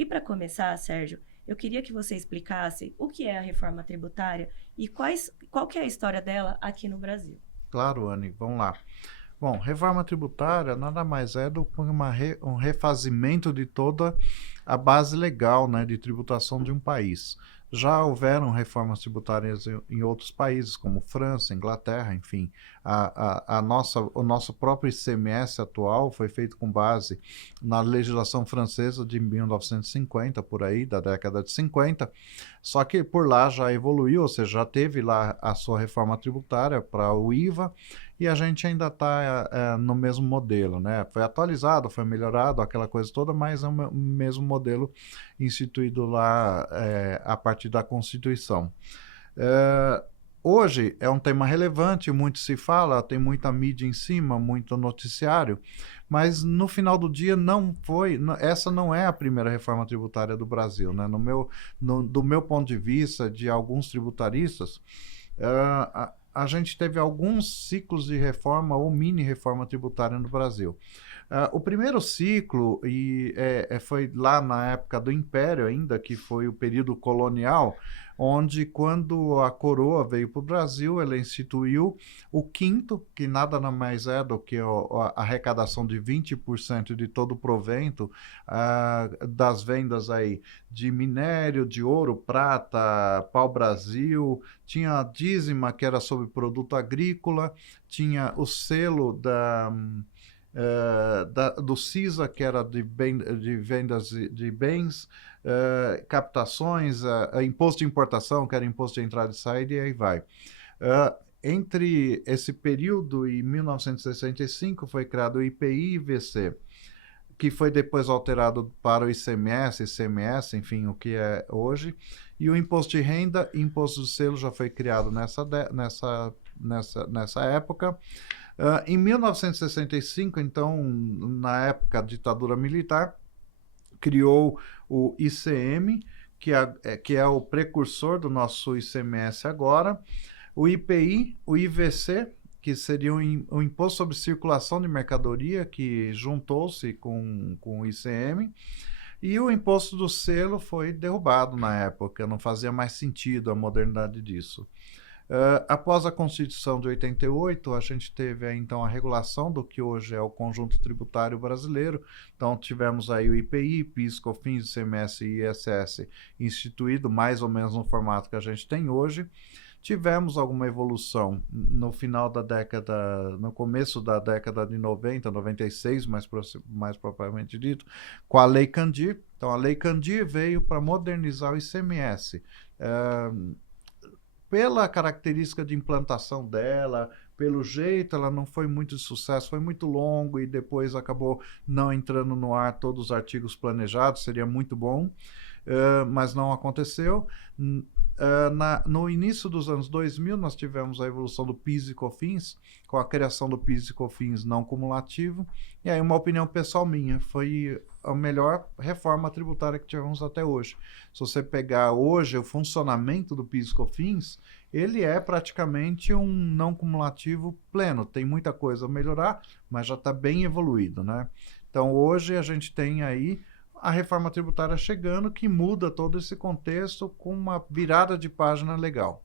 E para começar, Sérgio, eu queria que você explicasse o que é a reforma tributária e qual que é a história dela aqui no Brasil. Claro, Anne, vamos lá. Bom, reforma tributária nada mais é do que um refazimento de toda a base legal, né, de tributação de um país. Já houveram reformas tributárias em outros países, como França, Inglaterra, enfim. O nosso próprio ICMS atual foi feito com base na legislação francesa de 1950, por aí, da década de 50. Só que por lá já evoluiu, ou seja, já teve lá a sua reforma tributária para o IVA, e a gente ainda está no mesmo modelo, né? Foi atualizado, foi melhorado, aquela coisa toda, mas é o mesmo modelo instituído lá a partir da Constituição. É, Hoje é um tema relevante, muito se fala, tem muita mídia em cima, muito noticiário, mas no final do dia essa não é a primeira reforma tributária do Brasil, né? Do meu ponto de vista, de alguns tributaristas, a gente teve alguns ciclos de reforma ou mini reforma tributária no Brasil. O primeiro ciclo foi lá na época do Império ainda, que foi o período colonial, onde quando a coroa veio para o Brasil, ela instituiu o quinto, que nada mais é do que a arrecadação de 20% de todo o provento das vendas aí de minério, de ouro, prata, pau-brasil, tinha a dízima, que era sobre produto agrícola, tinha o selo do CISA, que era de vendas de bens, captações, imposto de importação, que era imposto de entrada e saída, e aí vai. Entre esse período e 1965 foi criado o IPI e IVC, que foi depois alterado para o ICMS, ICMS, enfim, o que é hoje, e o imposto de renda e imposto de selo já foi criado nessa época. Em 1965, então, na época da ditadura militar, criou o ICM, que é o precursor do nosso ICMS agora, o IPI, o IVC, que seria o Imposto sobre Circulação de Mercadoria, que juntou-se com o ICM, e o imposto do selo foi derrubado na época, não fazia mais sentido a modernidade disso. Após a Constituição de 88, a gente teve então a regulação do que hoje é o conjunto tributário brasileiro. Então tivemos aí o IPI, PIS, COFINS, ICMS e ISS instituído mais ou menos no formato que a gente tem hoje. Tivemos alguma evolução no final da década, no começo da década de 90, 96, mais propriamente dito, com a Lei Candir. Então a Lei Candir veio para modernizar o ICMS. Pela característica de implantação dela, pelo jeito, ela não foi muito de sucesso, foi muito longo e depois acabou não entrando no ar todos os artigos planejados, seria muito bom, mas não aconteceu. No início dos anos 2000, nós tivemos a evolução do PIS e COFINS, com a criação do PIS e COFINS não cumulativo, e aí uma opinião pessoal minha, foi a melhor reforma tributária que tivemos até hoje. Se você pegar hoje o funcionamento do PIS e COFINS, ele é praticamente um não cumulativo pleno, tem muita coisa a melhorar, mas já está bem evoluído, né? Então hoje a gente tem aí a reforma tributária chegando, que muda todo esse contexto com uma virada de página legal.